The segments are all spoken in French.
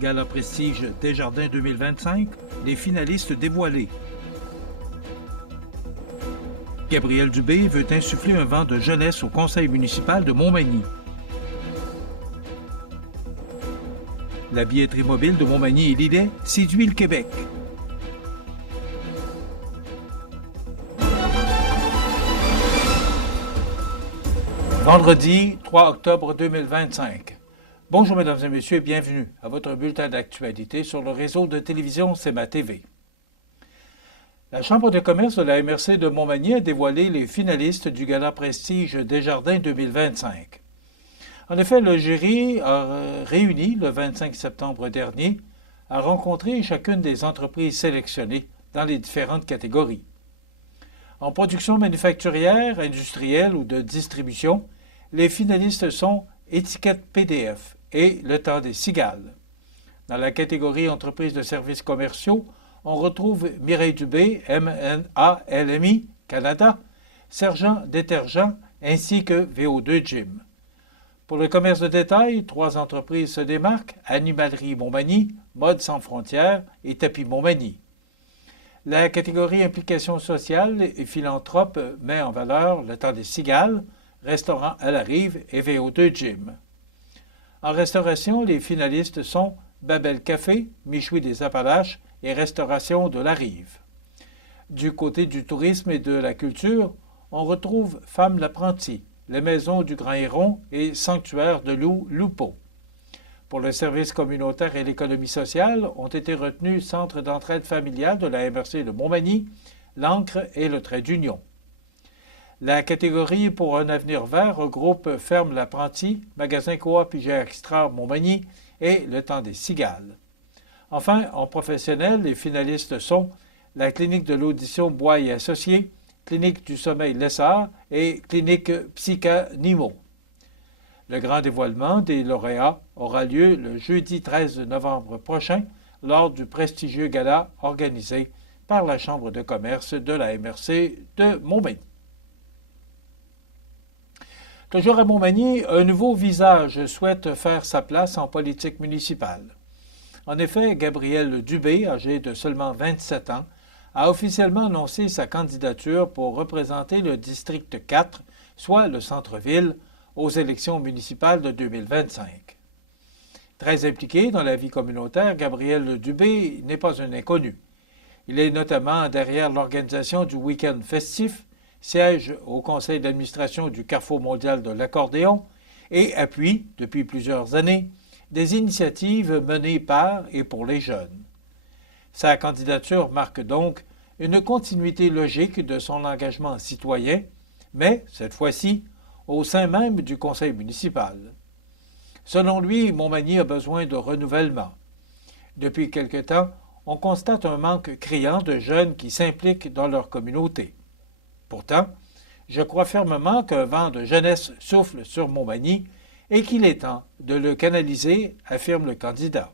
Gala Prestige Desjardins 2025, les finalistes dévoilés. Gabriel Dubé veut insuffler un vent de jeunesse au conseil municipal de Montmagny. La billetterie mobile de Montmagny et Lillet séduit le Québec. Vendredi 3 octobre 2025. Bonjour mesdames et messieurs et bienvenue à votre bulletin d'actualité sur le réseau de télévision CEMA TV. La Chambre de commerce de la MRC de Montmagny a dévoilé les finalistes du Gala Prestige Desjardins 2025. En effet, le jury réuni le 25 septembre dernier a rencontré chacune des entreprises sélectionnées dans les différentes catégories. En production manufacturière, industrielle ou de distribution, les finalistes sont Étiquette PDF et Le Temps des Cigales. Dans la catégorie entreprises de services commerciaux, on retrouve Mireille Dubé, MNA LMI Canada, Sergent Détergent ainsi que VO2 Gym. Pour le commerce de détail, 3 entreprises se démarquent, Animalerie Montmagny, Mode Sans Frontières et Tapis Montmagny. La catégorie implication sociale et philanthrope met en valeur Le Temps des Cigales, Restaurant à la Rive et VO2 Gym. En restauration, les finalistes sont Babel Café, Michoui des Appalaches et Restauration de la Rive. Du côté du tourisme et de la culture, on retrouve Femmes l'apprenti, les Maisons du Grand Héron et Sanctuaire de loup Loupeau. Pour le service communautaire et l'économie sociale, ont été retenus Centre d'entraide familiale de la MRC de Montmagny, l'Ancre et le Trait d'Union. La catégorie pour un avenir vert regroupe Ferme l'apprenti, Magasin Coop IGA Extra Montmagny et Le Temps des Cigales. Enfin, en professionnel, les finalistes sont la Clinique de l'audition Bois et Associés, Clinique du sommeil Lessard et Clinique Psychanimo. Le grand dévoilement des lauréats aura lieu le jeudi 13 novembre prochain lors du prestigieux gala organisé par la Chambre de commerce de la MRC de Montmagny. Toujours à Montmagny, un nouveau visage souhaite faire sa place en politique municipale. En effet, Gabriel Dubé, âgé de seulement 27 ans, a officiellement annoncé sa candidature pour représenter le district 4, soit le centre-ville, aux élections municipales de 2025. Très impliqué dans la vie communautaire, Gabriel Dubé n'est pas un inconnu. Il est notamment derrière l'organisation du week-end festif, siège au conseil d'administration du Carrefour mondial de l'accordéon et appuie, depuis plusieurs années, des initiatives menées par et pour les jeunes. Sa candidature marque donc une continuité logique de son engagement citoyen, mais, cette fois-ci, au sein même du conseil municipal. Selon lui, Montmagny a besoin de renouvellement. Depuis quelque temps, on constate un manque criant de jeunes qui s'impliquent dans leur communauté. Pourtant, je crois fermement qu'un vent de jeunesse souffle sur Montmagny et qu'il est temps de le canaliser, affirme le candidat.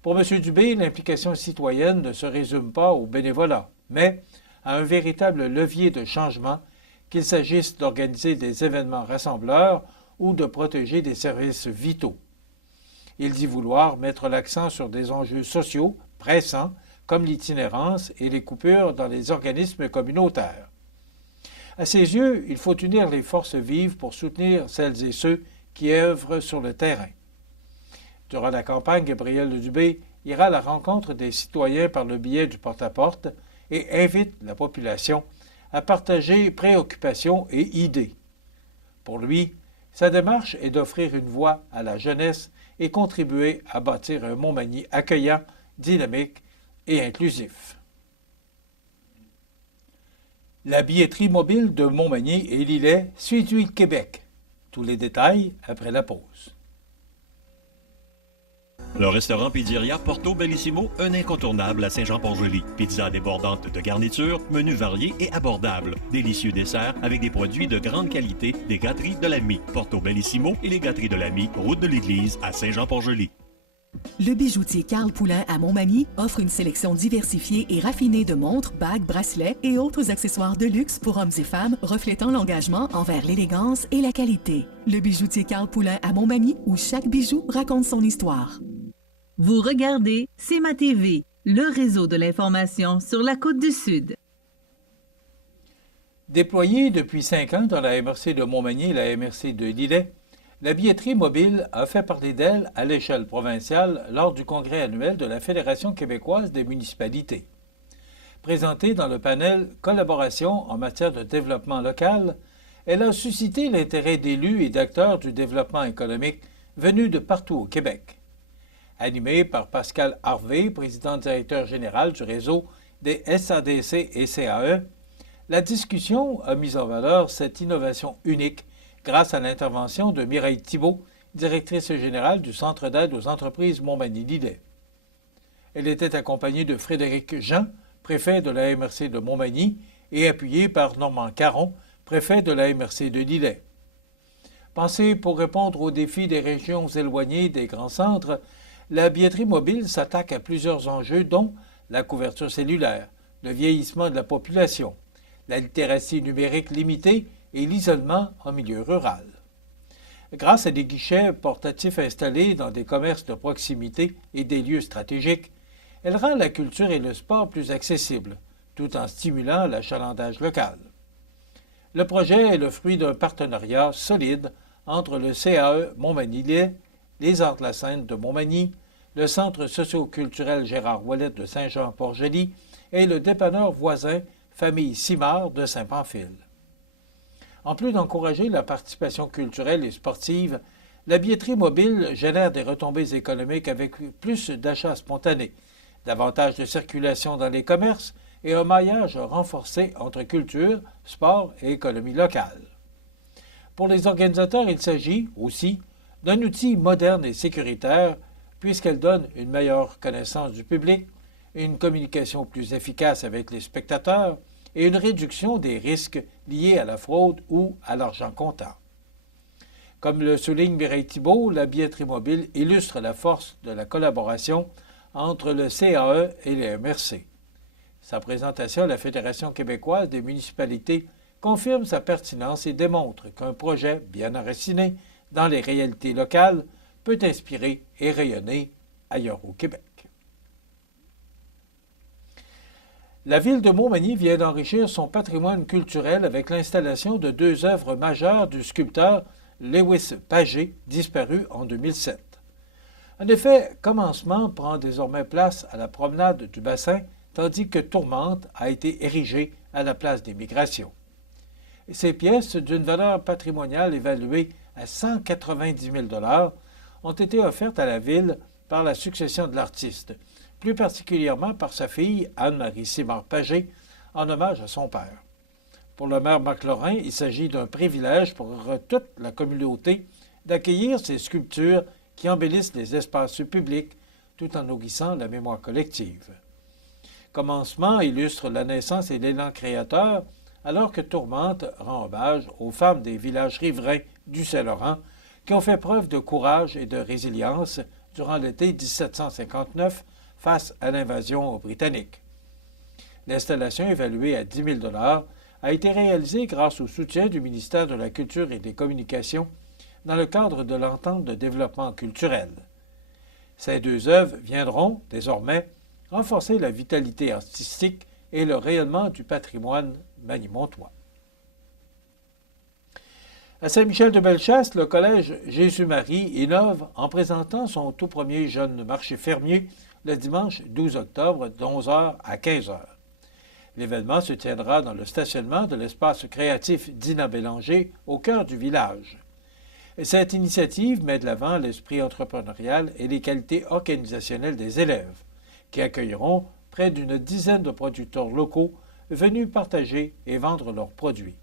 Pour M. Dubé, l'implication citoyenne ne se résume pas au bénévolat, mais à un véritable levier de changement, qu'il s'agisse d'organiser des événements rassembleurs ou de protéger des services vitaux. Il dit vouloir mettre l'accent sur des enjeux sociaux pressants, comme l'itinérance et les coupures dans les organismes communautaires. À ses yeux, il faut unir les forces vives pour soutenir celles et ceux qui œuvrent sur le terrain. Durant la campagne, Gabriel Dubé ira à la rencontre des citoyens par le biais du porte-à-porte et invite la population à partager préoccupations et idées. Pour lui, sa démarche est d'offrir une voix à la jeunesse et contribuer à bâtir un Montmagny accueillant, dynamique et inclusif. La billetterie mobile de Montmagny et Lillet séduit le Québec. Tous les détails après la pause. Le restaurant Pizzeria Porto Bellissimo, un incontournable à Saint-Jean-Port-Joli. Pizza débordante de garniture, menus variés et abordables. Délicieux desserts avec des produits de grande qualité des gâteries de l'Ami. Porto Bellissimo et les gâteries de l'Ami, route de l'église à Saint-Jean-Port-Joli. Le bijoutier Carl Poulain à Montmagny offre une sélection diversifiée et raffinée de montres, bagues, bracelets et autres accessoires de luxe pour hommes et femmes reflétant l'engagement envers l'élégance et la qualité. Le bijoutier Carl Poulain à Montmagny, où chaque bijou raconte son histoire. Vous regardez CEMA TV, le réseau de l'information sur la Côte-du-Sud. Déployée depuis 5 ans dans la MRC de Montmagny et la MRC de Lillet, la billetterie mobile a fait parler d'elle à l'échelle provinciale lors du congrès annuel de la Fédération québécoise des municipalités. Présentée dans le panel Collaboration en matière de développement local, elle a suscité l'intérêt d'élus et d'acteurs du développement économique venus de partout au Québec. Animée par Pascal Harvey, président-directeur général du réseau des SADC et CAE, la discussion a mis en valeur cette innovation unique grâce à l'intervention de Mireille Thibault, directrice générale du Centre d'aide aux entreprises Montmagny-Lillet. Elle était accompagnée de Frédéric Jean, préfet de la MRC de Montmagny, et appuyée par Normand Caron, préfet de la MRC de Lillet. Pensée pour répondre aux défis des régions éloignées des grands centres, la billetterie mobile s'attaque à plusieurs enjeux dont la couverture cellulaire, le vieillissement de la population, la littératie numérique limitée et l'isolement en milieu rural. Grâce à des guichets portatifs installés dans des commerces de proximité et des lieux stratégiques, elle rend la culture et le sport plus accessibles, tout en stimulant l'achalandage local. Le projet est le fruit d'un partenariat solide entre le CAE Montmagny-Lillet, les Arts de la Seine de Montmagny, le Centre socio-culturel Gérard Ouellet de Saint-Jean-Port-Joli et le dépanneur voisin Famille Simard de Saint-Pamphile. En plus d'encourager la participation culturelle et sportive, la billetterie mobile génère des retombées économiques avec plus d'achats spontanés, davantage de circulation dans les commerces et un maillage renforcé entre culture, sport et économie locale. Pour les organisateurs, il s'agit aussi d'un outil moderne et sécuritaire puisqu'elle donne une meilleure connaissance du public, une communication plus efficace avec les spectateurs et une réduction des risques liés à la fraude ou à l'argent comptant. Comme le souligne Mireille Thibault, la billetterie mobile illustre la force de la collaboration entre le CAE et les MRC. Sa présentation à la Fédération québécoise des municipalités confirme sa pertinence et démontre qu'un projet bien enraciné dans les réalités locales peut inspirer et rayonner ailleurs au Québec. La ville de Montmagny vient d'enrichir son patrimoine culturel avec l'installation de 2 œuvres majeures du sculpteur Lewis Pagé, disparu en 2007. En effet, Commencement prend désormais place à la promenade du bassin, tandis que Tourmente a été érigée à la place des migrations. Ces pièces, d'une valeur patrimoniale évaluée à 190 000 $ ont été offertes à la ville par la succession de l'artiste, plus particulièrement par sa fille Anne-Marie Simard-Pagé, en hommage à son père. Pour le maire Marc Lorrain, il s'agit d'un privilège pour toute la communauté d'accueillir ces sculptures qui embellissent les espaces publics tout en nourrissant la mémoire collective. Commencement illustre la naissance et l'élan créateur, alors que Tourmente rend hommage aux femmes des villages riverains du Saint-Laurent qui ont fait preuve de courage et de résilience durant l'été 1759 face à l'invasion britannique. L'installation, évaluée à 10 000 $, a été réalisée grâce au soutien du ministère de la Culture et des Communications dans le cadre de l'entente de développement culturel. Ces 2 œuvres viendront, désormais, renforcer la vitalité artistique et le rayonnement du patrimoine magny-montois. À Saint-Michel-de-Bellechasse, le collège Jésus-Marie innove en présentant son tout premier jeune marché fermier le dimanche 12 octobre de 11h à 15h. L'événement se tiendra dans le stationnement de l'espace créatif Dina Bélanger au cœur du village. Cette initiative met de l'avant l'esprit entrepreneurial et les qualités organisationnelles des élèves, qui accueilleront près d'une dizaine de producteurs locaux venus partager et vendre leurs produits.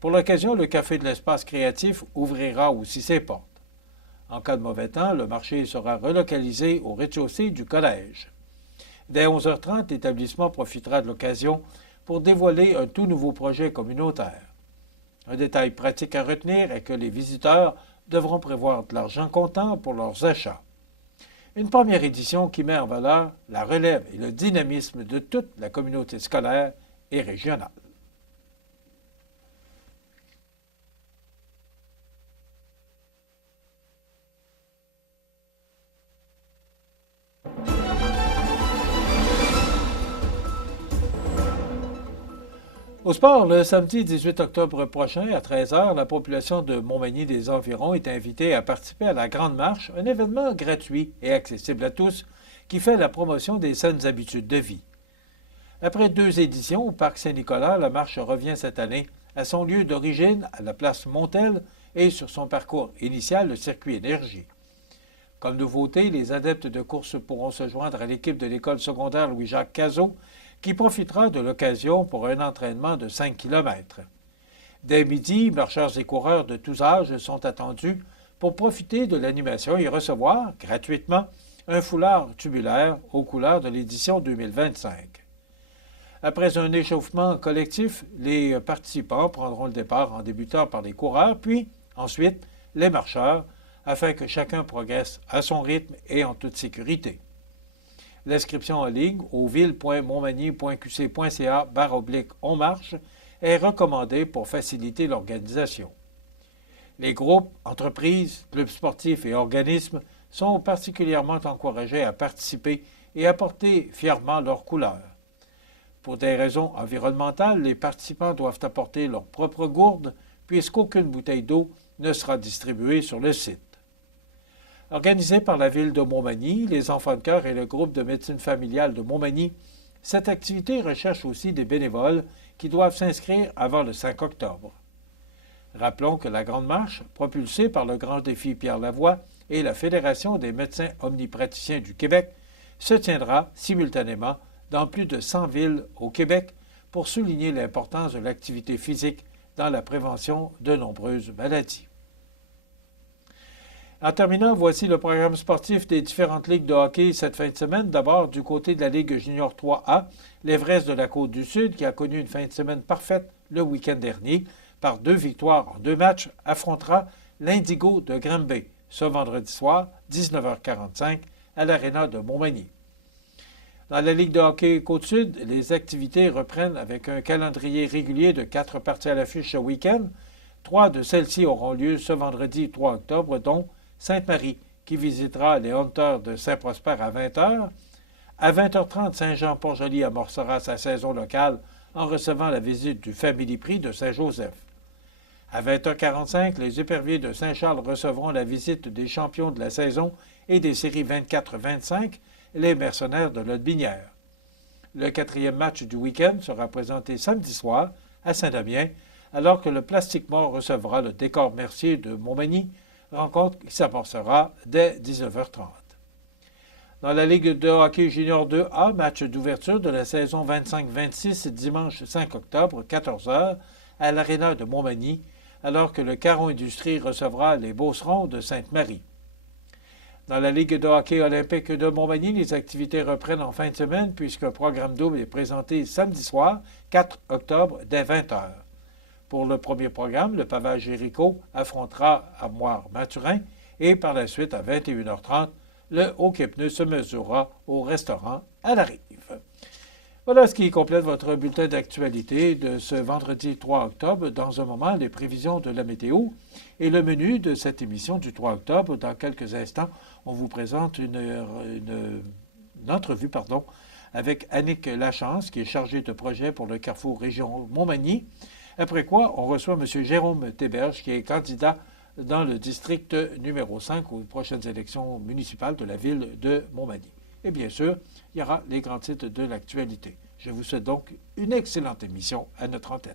Pour l'occasion, le Café de l'espace créatif ouvrira aussi ses portes. En cas de mauvais temps, le marché sera relocalisé au rez-de-chaussée du collège. Dès 11h30, l'établissement profitera de l'occasion pour dévoiler un tout nouveau projet communautaire. Un détail pratique à retenir est que les visiteurs devront prévoir de l'argent comptant pour leurs achats. Une première édition qui met en valeur la relève et le dynamisme de toute la communauté scolaire et régionale. Au sport, le samedi 18 octobre prochain, à 13 h, la population de Montmagny et des environs est invitée à participer à la Grande Marche, un événement gratuit et accessible à tous qui fait la promotion des saines habitudes de vie. Après 2 éditions au Parc Saint-Nicolas, la marche revient cette année à son lieu d'origine, à la place Montel, et sur son parcours initial, le circuit Énergie. Comme nouveauté, les adeptes de course pourront se joindre à l'équipe de l'école secondaire Louis-Jacques Cazot, qui profitera de l'occasion pour un entraînement de 5 km. Dès midi, marcheurs et coureurs de tous âges sont attendus pour profiter de l'animation et recevoir, gratuitement, un foulard tubulaire aux couleurs de l'édition 2025. Après un échauffement collectif, les participants prendront le départ en débutant par les coureurs, puis, ensuite, les marcheurs, afin que chacun progresse à son rythme et en toute sécurité. L'inscription en ligne au ville.montmagny.qc.ca/on marche est recommandée pour faciliter l'organisation. Les groupes, entreprises, clubs sportifs et organismes sont particulièrement encouragés à participer et à porter fièrement leurs couleurs. Pour des raisons environnementales, les participants doivent apporter leur propre gourde puisqu'aucune bouteille d'eau ne sera distribuée sur le site. Organisée par la ville de Montmagny, les enfants de cœur et le groupe de médecine familiale de Montmagny, cette activité recherche aussi des bénévoles qui doivent s'inscrire avant le 5 octobre. Rappelons que la Grande Marche, propulsée par le Grand Défi Pierre Lavoie et la Fédération des médecins omnipraticiens du Québec, se tiendra simultanément dans plus de 100 villes au Québec pour souligner l'importance de l'activité physique dans la prévention de nombreuses maladies. En terminant, voici le programme sportif des différentes ligues de hockey cette fin de semaine. D'abord, du côté de la Ligue junior 3A, l'Everest de la Côte-du-Sud, qui a connu une fin de semaine parfaite le week-end dernier, par 2 victoires en 2 matchs, affrontera l'Indigo de Granby ce vendredi soir, 19h45, à l'Aréna de Montmagny. Dans la Ligue de hockey Côte-Sud, les activités reprennent avec un calendrier régulier de 4 parties à l'affiche ce week-end. 3 de celles-ci auront lieu ce vendredi 3 octobre, dont Sainte-Marie, qui visitera les Hunters de Saint-Prosper à 20h. À 20h30, Saint-Jean-Port-Joli amorcera sa saison locale en recevant la visite du Family Prix de Saint-Joseph. À 20h45, les Éperviers de Saint-Charles recevront la visite des champions de la saison et des séries 24-25, les Mercenaires de Lotbinière. Le 4e match du week-end sera présenté samedi soir à Saint-Damien, alors que le Plastique Mort recevra le Décor Mercier de Montmagny, rencontre qui s'amorcera dès 19h30. Dans la Ligue de hockey junior 2A, match d'ouverture de la saison 25-26 dimanche 5 octobre, 14h, à l'Aréna de Montmagny, alors que le Caron Industrie recevra les Beaucerons de Sainte-Marie. Dans la Ligue de hockey olympique de Montmagny, les activités reprennent en fin de semaine puisqu'un programme double est présenté samedi soir, 4 octobre, dès 20h. Pour le premier programme, le Pavage Jéricho affrontera Armoire-Mathurin et par la suite, à 21h30, le Hockey Pneu se mesurera au restaurant à la Rive. Voilà ce qui complète votre bulletin d'actualité de ce vendredi 3 octobre. Dans un moment, les prévisions de la météo et le menu de cette émission du 3 octobre. Dans quelques instants, on vous présente une entrevue avec Annick Lachance, qui est chargée de projet pour le Carrefour Région Montmagny. Après quoi, on reçoit M. Jérôme Théberge, qui est candidat dans le district numéro 5 aux prochaines élections municipales de la ville de Montmagny. Et bien sûr, il y aura les grands titres de l'actualité. Je vous souhaite donc une excellente émission à notre antenne.